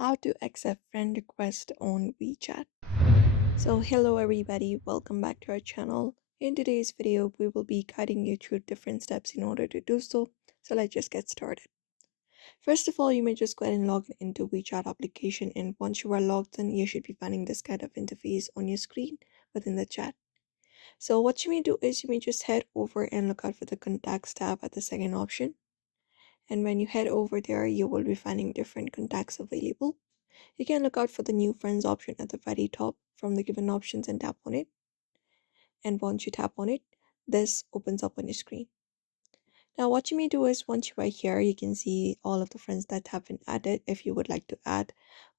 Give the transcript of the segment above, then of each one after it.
How to accept friend request on WeChat. So hello everybody, welcome back to our channel. In today's video, we will be guiding you through different steps in order to do so. So let's just get started. First of all, you may just go ahead and log into WeChat application, and once you are logged in, you should be finding this kind of interface on your screen within the chat. So what you may do is you may just head over and look out for the contacts tab at the second option. And when you head over there, you will be finding different contacts available. You can look out for the new friends option at the very top from the given options and tap on it. And once you tap on it, this opens up on your screen. Now what you may do is once you are here, you can see all of the friends that have been added. If you would like to add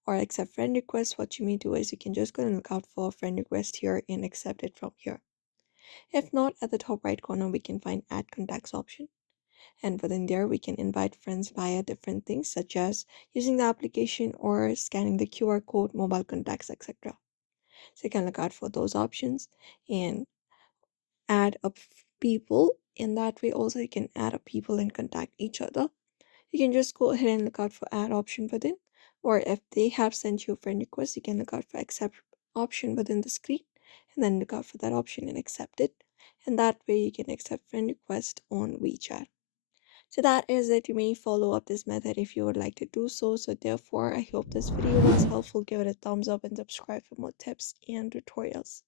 or accept friend requests, what you may do is you can just go and look out for a friend request here and accept it from here. If not, at the top right corner, we can find add contacts option. And within there, we can invite friends via different things such as using the application or scanning the QR code, mobile contacts, etc. So you can look out for those options and add up people. In that way, also you can add up people and contact each other. You can just go ahead and look out for add option within, or if they have sent you a friend request, you can look out for accept option within the screen and then look out for that option and accept it. And that way you can accept friend request on WeChat. So that is it. You may follow up this method if you would like to do so. So therefore, I hope this video was helpful. Give it a thumbs up and subscribe for more tips and tutorials.